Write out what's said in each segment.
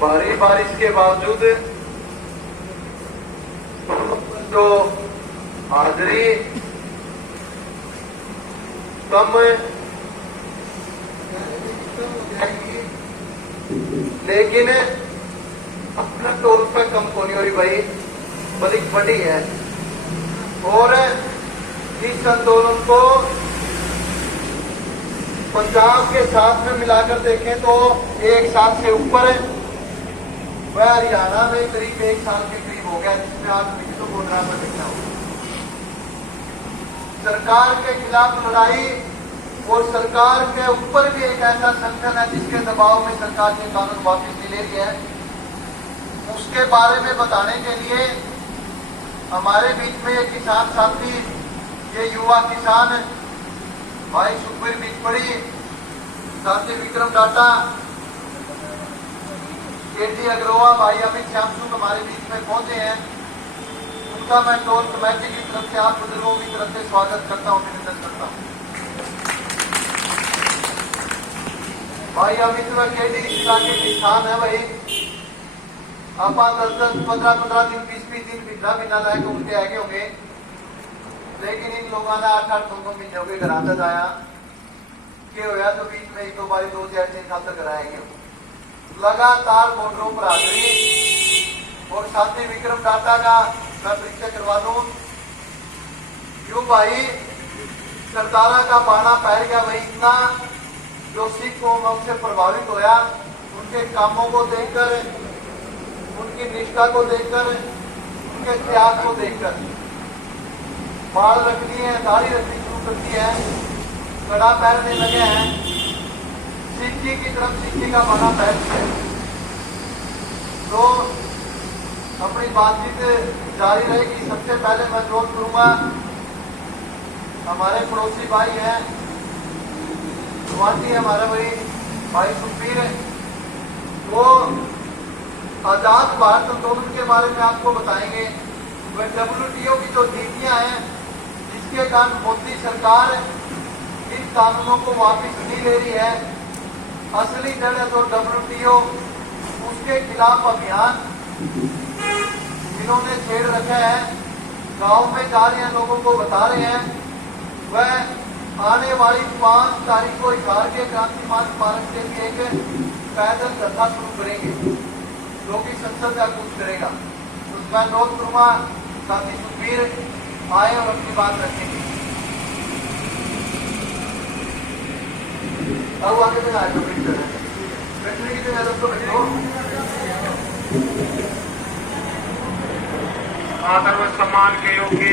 भारी बारिश के बावजूद जो हाजिरी कम लेकिन अपना टोल पे कम होनी हो रही भाई बड़ी बड़ी है। और इस आंदोलन को पंजाब के साथ में मिलाकर देखें तो 1 साल से ऊपर है। वह हरियाणा में करीब 1 साल के करीब हो गया, जिसमें आप विश्व बोर्डर पर देखना होगा। सरकार के खिलाफ लड़ाई और सरकार के ऊपर भी एक ऐसा संगठन है जिसके दबाव में सरकार ने कानून वापस ले लिया है। उसके बारे में बताने के लिए हमारे बीच में एक किसान साथी, ये युवा किसान भाई सुखबीर बिजपड़ी, साथी विक्रम डाटा, केटी अग्रवाल, भाई अमित श्याम सुख हमारे बीच में पहुंचे हैं। उनका मैं टोल कमेटी की तरफ से, आप बुजुर्गों की तरफ से स्वागत करता हूं, अभिनंदन करता हूं। भाई अमित व केटी इस तरह के किसान है भाई, आप 10-10, 15-15 दिन, 20-20 दिन बिना लायक उनके आगे होंगे, लेकिन इन लोगों ने 8-8 2 महीने हो गए घर आता जाया के होया तो बीच में 1-2 बारी 2-4 खातर कराएंगे। लगातार बॉर्डरों पर हाजिरी। और साथी विक्रम डाटा का मैं परिचय करवा दूं, यूं भाई सरदारा का बाणा पैर गया भाई, इतना जो सिख कौम उनसे प्रभावित होया, उनके कामों को देखकर, उनकी निष्ठा को देखकर, उनके त्याग को देखकर। बाल रखनी है, दाढ़ी रखनी शुरू करती है, कड़ा पहनने लगे हैं, सिक्की की तरफ सिक्की का बना पहनते हैं। तो अपनी बातचीत जारी रहेगी। सबसे पहले मैं अनुरोध करूंगा, हमारे पड़ोसी भाई हैं, गुवाहाटी हमारा भाई सुखबीर, वो आजाद भारत आंदोलन के बारे में आपको बताएंगे। वह WTO की जो नीतियां हैं, जिसके कारण मोदी सरकार इन कानूनों को वापस नहीं ले रही है, असली जड़ है तो WTO, उसके खिलाफ अभियान इन्होंने छेड़ रखा है। गांव में जा रहे हैं, लोगों को बता रहे हैं, वह आने वाली 5 तारीख को हिसार के क्रांति मार्ग पार्क से भी एक पैदल धरना शुरू करेंगे, जो कि संसद का कुछ करेगा। तो मैं अनुरोध करूंगा साथी सुखबीर आए और अपनी बात रखेंगे। अब आगे तक आए तो बैठने की जगह तो बैठो। आदर व सम्मान के योग्य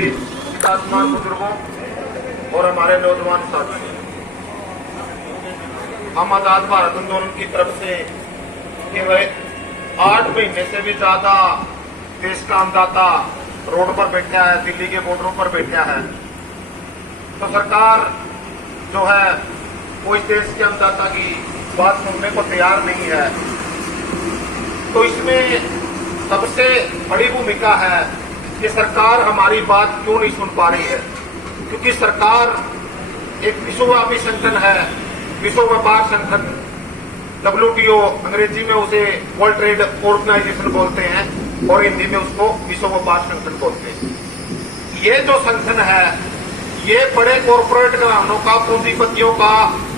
विकासमान बुजुर्गों और हमारे नौजवान साथी, हम आजाद भारत आंदोलन की तरफ से केवल 8 महीने से भी ज्यादा देश का अन्नदाता रोड पर बैठा है, दिल्ली के बॉर्डरों पर बैठा है। तो सरकार जो है वो इस देश के अन्नदाता की बात सुनने को तैयार नहीं है। तो इसमें सबसे बड़ी भूमिका है कि सरकार हमारी बात क्यों नहीं सुन पा रही है, क्योंकि सरकार एक विश्वव्यापी संगठन है, विश्व व्यापार संगठन, WTO, अंग्रेजी में उसे वर्ल्ड ट्रेड ऑर्गेनाइजेशन बोलते हैं और हिंदी में उसको विश्व व्यापार संगठन बोलते हैं। ये जो संगठन है, ये बड़े कॉरपोरेट घरानों का, पूंजीपतियों का,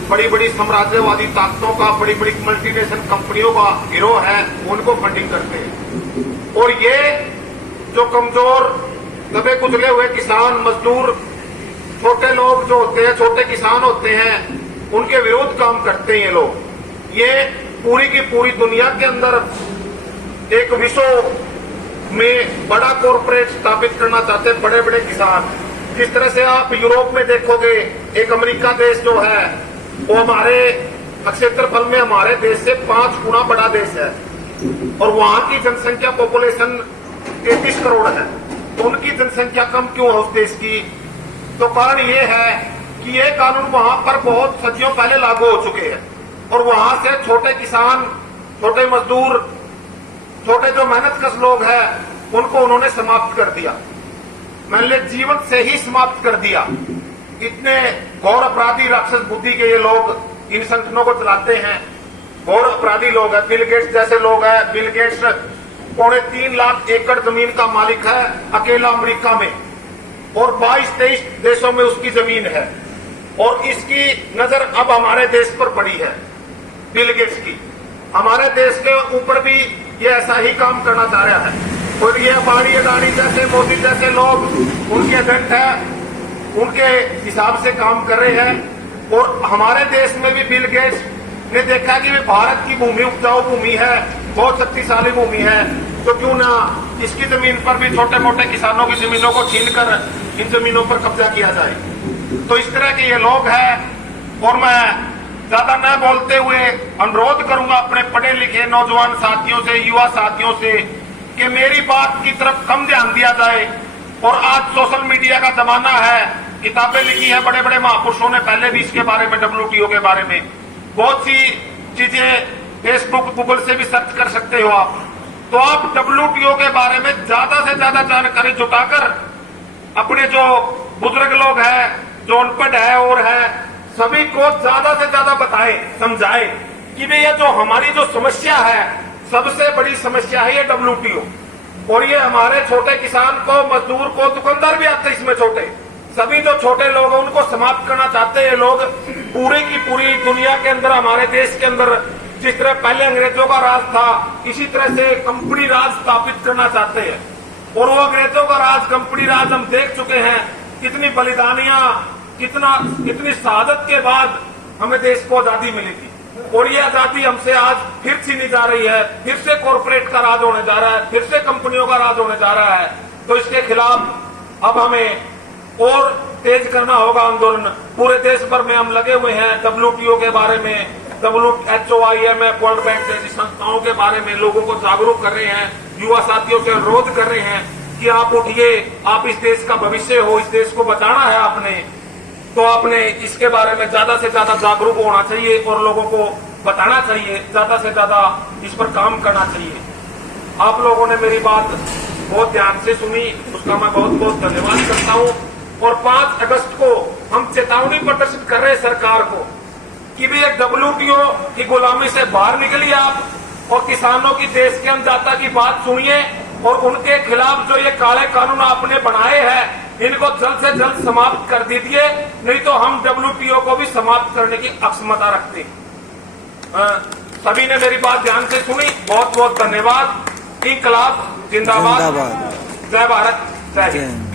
बड़ी बड़ी साम्राज्यवादी ताकतों का, बड़ी बड़ी मल्टीनेशनल कंपनियों का गिरोह है, उनको फंडिंग करते हैं। और ये जो कमजोर, दबे कुचले हुए किसान, मजदूर, छोटे लोग जो होते हैं, छोटे किसान होते हैं, उनके विरोध काम करते हैं ये लोग। ये पूरी की पूरी दुनिया के अंदर एक विश्व में बड़ा कॉरपोरेट स्थापित करना चाहते हैं बड़े बड़े किसान। जिस तरह से आप यूरोप में देखोगे, एक अमेरिका देश जो है वो हमारे क्षेत्रफल में हमारे देश से 5 गुना बड़ा देश है, और वहां की जनसंख्या पॉपुलेशन 33 करोड़ है। तो उनकी जनसंख्या कम क्यों है उस देश की? तो कारण ये है कि ये कानून वहां पर बहुत सदियों पहले लागू हो चुके हैं, और वहां से छोटे किसान, छोटे मजदूर, छोटे जो मेहनतकश लोग हैं, उनको उन्होंने समाप्त कर दिया, मैंने जीवन से ही समाप्त कर दिया। इतने घोर अपराधी, राक्षस बुद्धि के ये लोग इन संगठनों को चलाते हैं। और अपराधी लोग हैं। बिल गेट्स जैसे लोग हैं। बिल गेट्स 3.25 लाख एकड़ जमीन का मालिक है अकेला अमेरिका में, और 22-23 देशों में उसकी जमीन है, और इसकी नजर अब हमारे देश पर पड़ी है, बिल गेट्स की। हमारे देश के ऊपर भी ये ऐसा ही काम करना चाह रहा है, और ये अबानी अडानी जैसे मोदी जैसे लोग उनके एजेंट है, उनके हिसाब से काम कर रहे हैं। और हमारे देश में भी बिल गेट्स ने देखा कि भारत की भूमि उपजाऊ भूमि है, बहुत शक्तिशाली भूमि है, तो क्यों ना इसकी जमीन पर भी छोटे मोटे किसानों की जमीनों को छीनकर इन जमीनों पर कब्जा किया जाए। तो इस तरह के ये लोग हैं, और मैं ज्यादा न बोलते हुए अनुरोध करूंगा अपने पढ़े लिखे नौजवान साथियों से, युवा साथियों से, कि मेरी बात की तरफ कम ध्यान दिया जाए। और आज सोशल मीडिया का जमाना है, किताबें लिखी है बड़े बड़े महापुरुषों ने पहले भी इसके बारे में, WTO के बारे में बहुत सी चीजें फेसबुक गूगल से भी सर्च कर सकते हो आप। तो आप WTO के बारे में ज्यादा से ज्यादा जानकारी जुटाकर अपने जो बुजुर्ग लोग हैं, जो अनपढ़ है और है, सभी को ज्यादा से ज्यादा बताएं, समझाएं कि भाई ये जो हमारी जो समस्या है, सबसे बड़ी समस्या है ये WTO। और ये हमारे छोटे किसान को, मजदूर को, दुकानदार भी आते हैं इसमें छोटे, सभी जो छोटे लोग हैं उनको समाप्त करना चाहते हैं ये लोग। पूरी की पूरी दुनिया के अंदर, हमारे देश के अंदर जिस तरह पहले अंग्रेजों का राज था, इसी तरह से कंपनी राज स्थापित करना चाहते हैं। और वो अंग्रेजों का राज, कंपनी राज हम देख चुके हैं, कितनी बलिदानियां, कितनी शहादत के बाद हमें देश को आजादी मिली थी। और ये आजादी हमसे आज फिर छीनी जा रही है, फिर से कॉरपोरेट का राज होने जा रहा है, फिर से कंपनियों का राज होने जा रहा है। तो इसके खिलाफ अब हमें और तेज करना होगा आंदोलन। पूरे देश भर में हम लगे हुए हैं WTO के बारे में, WHO, IMF, वर्ल्ड बैंक जैसी संस्थाओं के बारे में लोगों को जागरूक कर रहे हैं, युवा साथियों से अनुरोध कर रहे हैं कि आप उठिए, आप इस देश का भविष्य हो, इस देश को बचाना है आपने, तो आपने इसके बारे में ज्यादा से ज्यादा जागरूक होना चाहिए और लोगों को बताना चाहिए, ज्यादा से ज्यादा इस पर काम करना चाहिए। आप लोगों ने मेरी बात बहुत ध्यान से सुनी, उसका मैं बहुत बहुत धन्यवाद करता हूं। और 5 अगस्त को हम चेतावनी प्रदर्शित कर रहे हैं सरकार को कि भी एक WTO की गुलामी से बाहर निकलिए आप, और किसानों की देश के अन्नदाता की बात सुनिए, और उनके खिलाफ जो ये काले कानून आपने बनाए हैं इनको जल्द से जल्द समाप्त कर दीजिए, नहीं तो हम WTO को भी समाप्त करने की अक्षमता रखते हैं। सभी ने मेरी बात ध्यान से सुनी, बहुत बहुत धन्यवाद। इंकलाब जिंदाबाद, जय भारत, जय हिंद।